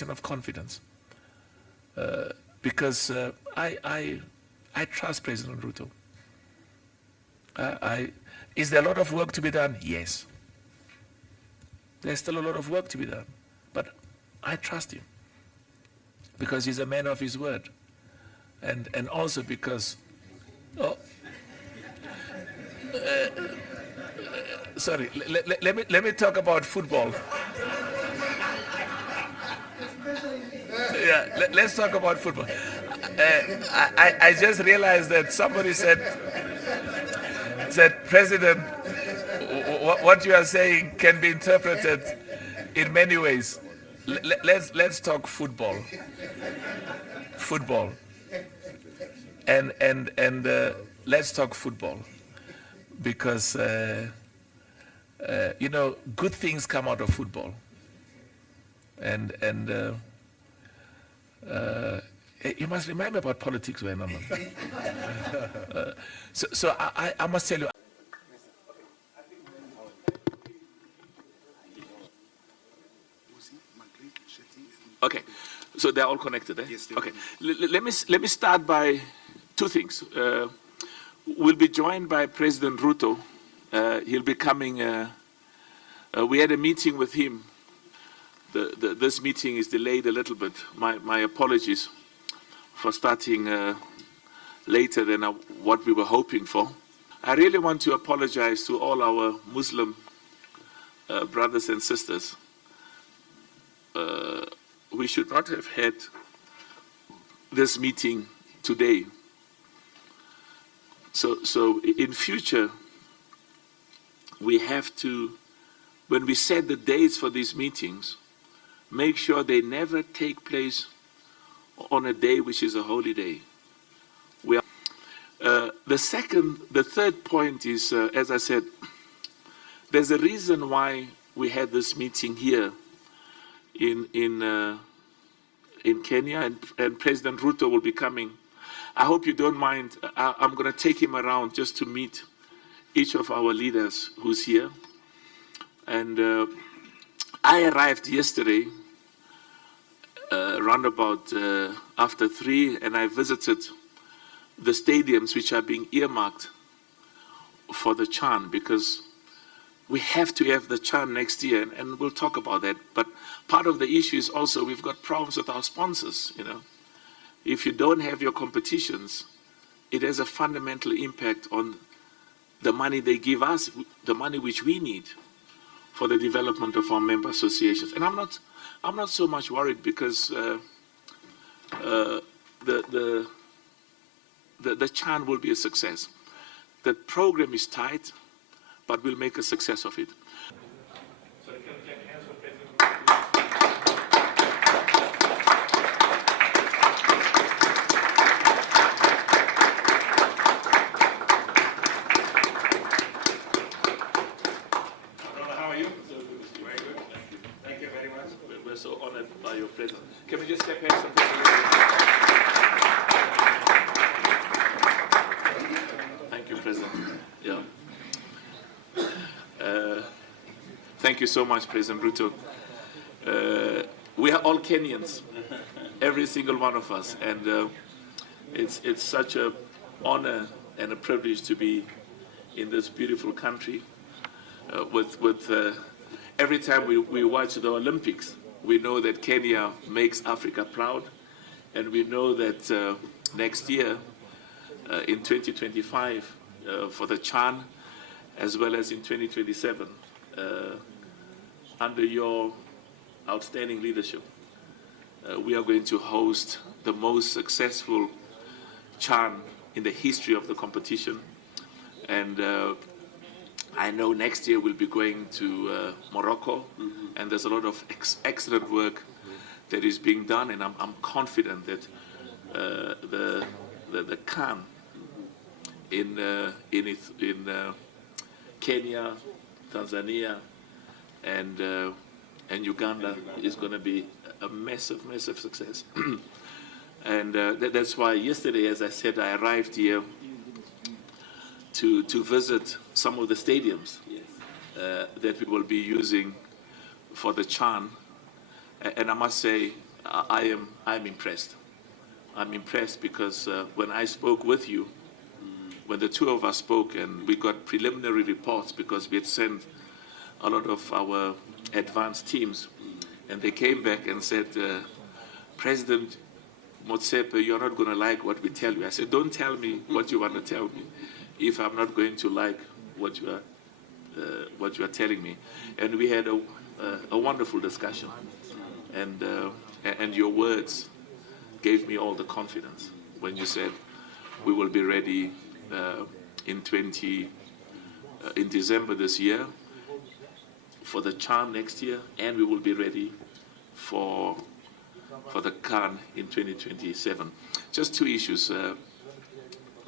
of confidence, because I trust President Ruto. Is there a lot of work to be done? Yes. There's still a lot of work to be done, but I trust him because he's a man of his word, and also because, sorry, let me talk about football. Yeah, let's talk about football. I just realized that somebody said, President, what you are saying can be interpreted in many ways. Let's talk football. Football. And let's talk football, because you know, good things come out of football. And you must remind me about politics when I'm so I must tell you. Okay, so they're all connected, eh? Yes, okay. Let me start by two things. We'll be joined by President Ruto. He'll be coming. We had a meeting with him. This meeting is delayed a little bit. My apologies for starting later than what we were hoping for. I really want to apologize to all our Muslim brothers and sisters. We should not have had this meeting today. So in future, we have to, when we set the dates for these meetings, make sure they never take place on a day which is a holy day. The third point is, as I said, there's a reason why we had this meeting here in Kenya, and President Ruto will be coming. I hope you don't mind. I'm going to take him around just to meet each of our leaders who's here. And I arrived yesterday, around about after 3, and I visited the stadiums which are being earmarked for the CHAN, because we have to have the CHAN next year, and we'll talk about that. But part of the issue is also we've got problems with our sponsors. You know, if you don't have your competitions, it has a fundamental impact on the money they give us, the money which we need for the development of our member associations. And I'm not so much worried, because the CHAN will be a success. The program is tight, but we'll make a success of it. So if you can hands for President. How are you? So good to see you. Very good. Thank you very much. We're so honored by your presence. Can we just step hands for President? Thank you, President. Yeah. Thank you so much, President Ruto. We are all Kenyans, every single one of us, and it's such an honor and a privilege to be in this beautiful country. Every time we watch the Olympics, we know that Kenya makes Africa proud, and we know that next year, in 2025, for the CHAN, as well as in 2027, under your outstanding leadership, we are going to host the most successful CHAN in the history of the competition. And I know next year we'll be going to Morocco, and there's a lot of excellent work that is being done, and I'm confident that the CAN in Kenya, Tanzania, and Uganda is going to be a massive success. And that's why yesterday, as I said, I arrived here to visit some of the stadiums that we will be using for the CHAN. And I must say, I'm impressed. I'm impressed because when I spoke with you, when the two of us spoke and we got preliminary reports because we had sent a lot of our advanced teams, and they came back and said, President Motsepe, you're not going to like what we tell you. I said, don't tell me what you want to tell me if I'm not going to like what you are telling me. And we had a wonderful discussion, and your words gave me all the confidence when you said we will be ready in December this year for the CHAN next year, and we will be ready for the CAN in 2027. Just two issues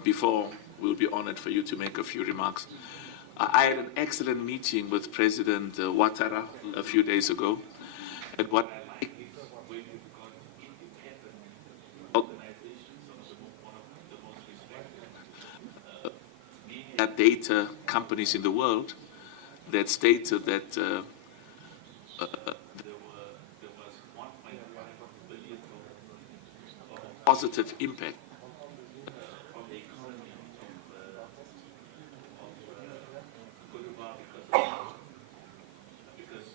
before we'll be honored for you to make a few remarks. I had an excellent meeting with President Ouattara a few days ago, and what data companies in the world that stated that there was 1.5 billion of positive impact on the economy because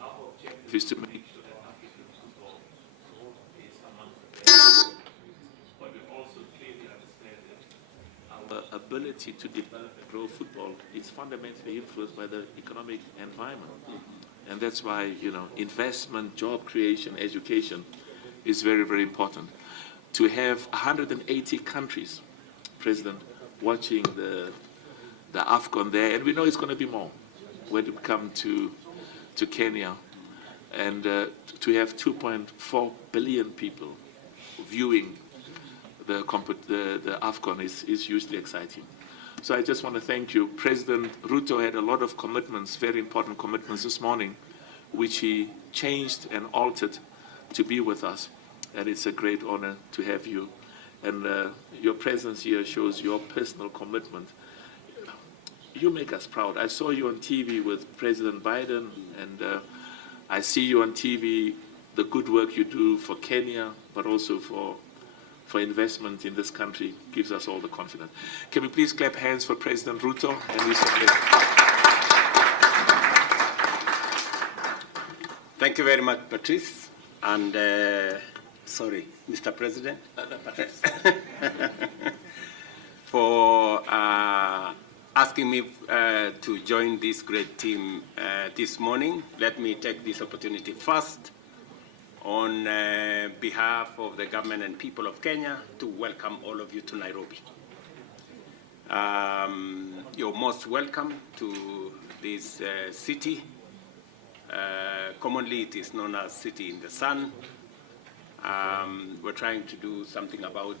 our objective is to make sure that African football is among the best. But we also clearly understand that our ability to develop and grow football is fundamentally influenced by the economic environment. And that's why, investment, job creation, education is very, very important. To have 180 countries, President, watching the AFCON there, and we know it's going to be more when we come to Kenya, and to have 2.4 billion people viewing the AFCON is hugely exciting. So I just want to thank you. President Ruto had a lot of commitments, very important commitments this morning, which he changed and altered to be with us. And it's a great honor to have you. And your presence here shows your personal commitment. You make us proud. I saw you on TV with President Biden, and I see you on TV, the good work you do for Kenya, but also for investment in this country gives us all the confidence. Can we please clap hands for President Ruto and his support? Thank you very much, Patrice. And sorry, Mr. President, Patrice. for asking me to join this great team this morning. Let me take this opportunity first on behalf of the government and people of Kenya to welcome all of you to Nairobi. You're most welcome to this city. Commonly it is known as City in the Sun. We're trying to do something about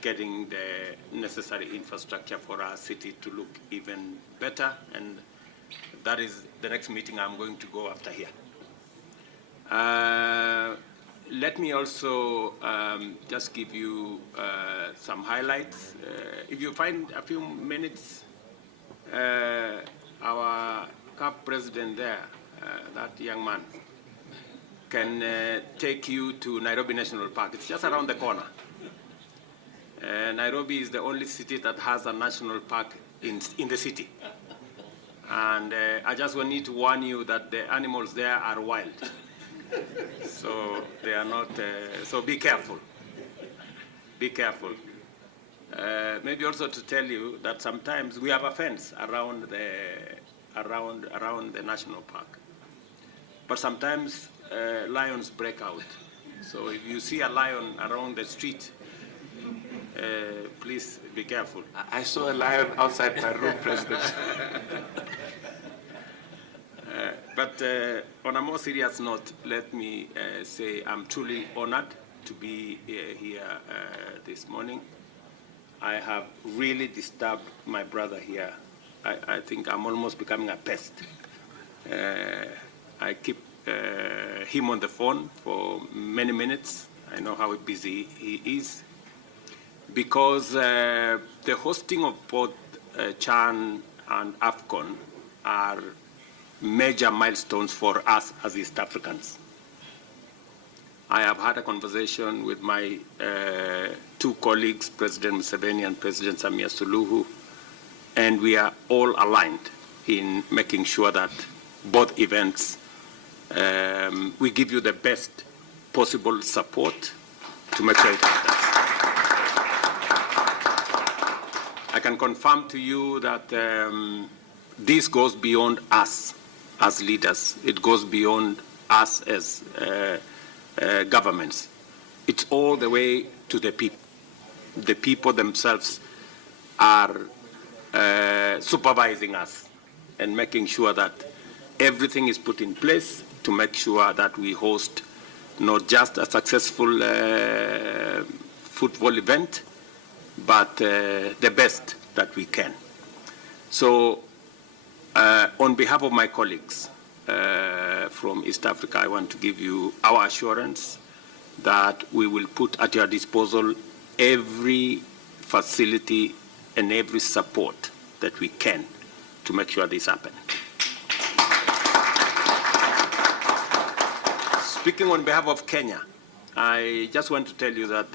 getting the necessary infrastructure for our city to look even better, and that is the next meeting I'm going to go after here. Let me also just give you some highlights. If you find a few minutes, our CAF President there, that young man, can take you to Nairobi National Park. It's just around the corner. Nairobi is the only city that has a national park in the city. And I just need to warn you that the animals there are wild. So they are not, so be careful. Be careful. Maybe also to tell you that sometimes we have a fence around the national park. But sometimes lions break out. So if you see a lion around the street, please be careful. I saw a lion outside my room, President. But on a more serious note, let me say I'm truly honored to be here this morning. I have really disturbed my brother here. I think I'm almost becoming a pest. I keep him on the phone for many minutes. I know how busy he is. Because the hosting of both CHAN and AFCON are major milestones for us as East Africans. I have had a conversation with my two colleagues, President Motsepe and President Samia Suluhu, and we are all aligned in making sure that both events, we give you the best possible support to make sure it happens. I can confirm to you that this goes beyond us as leaders. It goes beyond us as governments. It's all the way to the people. The people themselves are supervising us and making sure that everything is put in place to make sure that we host not just a successful football event, but the best that we can. So on behalf of my colleagues from East Africa, I want to give you our assurance that we will put at your disposal every facility and every support that we can to make sure this happens. Speaking on behalf of Kenya, I just want to tell you that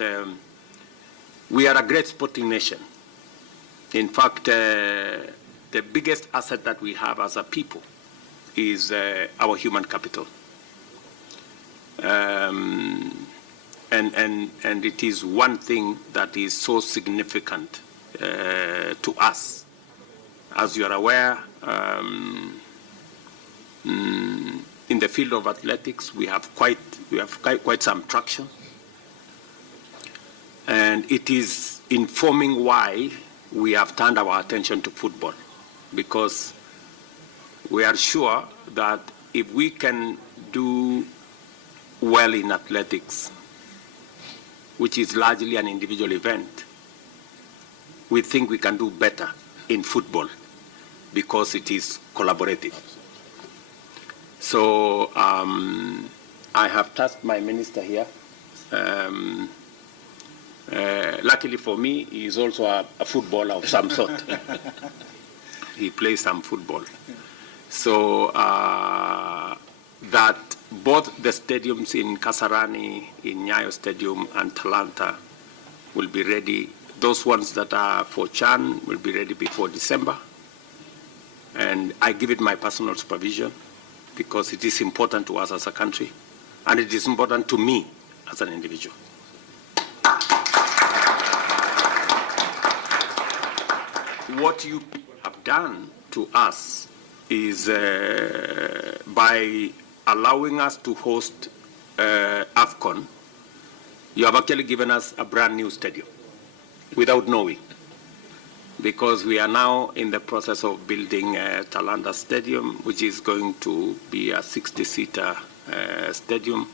we are a great sporting nation. In fact, the biggest asset that we have as a people is our human capital. And it is one thing that is so significant to us. As you are aware, in the field of athletics, we have quite some traction. And it is informing why we have turned our attention to football, because we are sure that if we can do well in athletics, which is largely an individual event, we think we can do better in football because it is collaborative. So I have tasked my minister here. Luckily for me, he is also a footballer of some sort. He plays some football. So that both the stadiums in Kasarani, in Nyayo Stadium, and Talanta will be ready. Those ones that are for Chan will be ready before December. And I give it my personal supervision because it is important to us as a country, and it is important to me as an individual. What you have done to us is by allowing us to host AFCON, you have actually given us a brand new stadium without knowing, because we are now in the process of building Talanta Stadium, which is going to be a 60-seater stadium.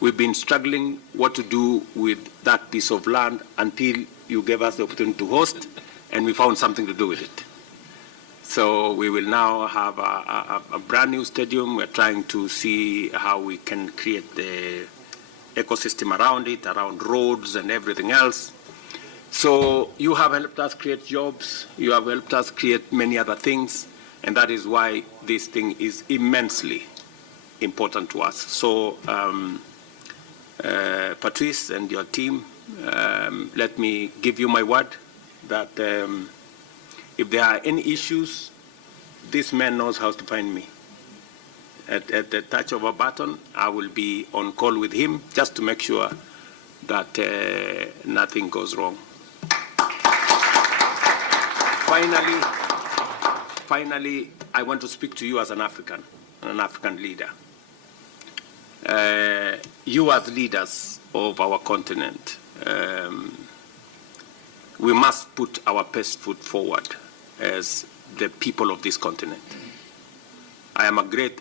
We've been struggling what to do with that piece of land until you gave us the opportunity to host, and we found something to do with it. So we will now have a brand new stadium. We're trying to see how we can create the ecosystem around it, around roads and everything else. So you have helped us create jobs. You have helped us create many other things. And that is why this thing is immensely important to us. So Patrice and your team, let me give you my word that if there are any issues, this man knows how to find me. At the touch of a button, I will be on call with him just to make sure that nothing goes wrong. Finally, I want to speak to you as an African leader. You as leaders of our continent, we must put our best foot forward as the people of this continent. I am a great